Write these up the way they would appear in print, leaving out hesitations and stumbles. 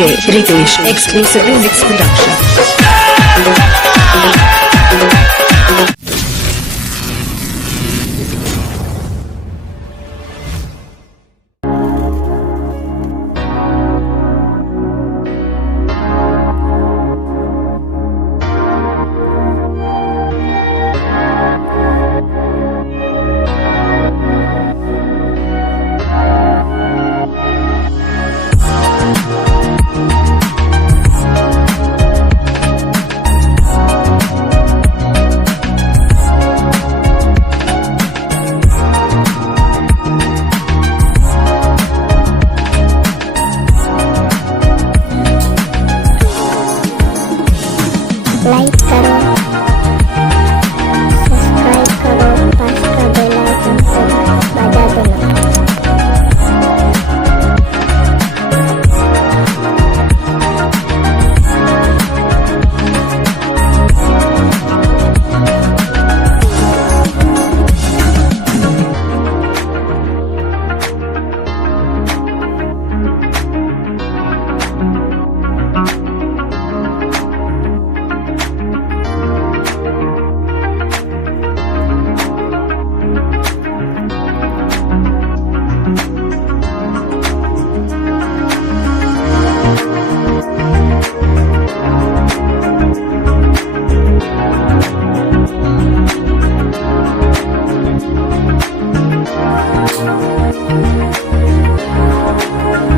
DJ Ritesh exclusive remix production. Like करो, सब्सक्राइब करो, पास का बेल आइकन को बजा देना।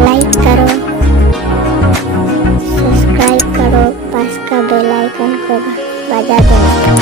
लाइक करो, सब्सक्राइब करो, पास का बेल आइकन को बजा देना।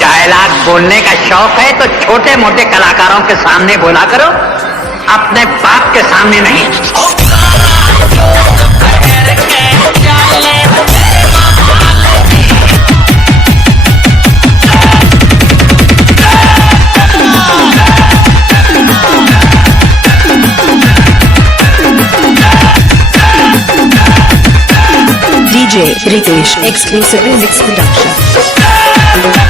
डायलॉग बोलने का शौक है तो छोटे मोटे कलाकारों के सामने बोला करो, अपने बाप के सामने नहीं। DJ Ritesh exclusive remix production.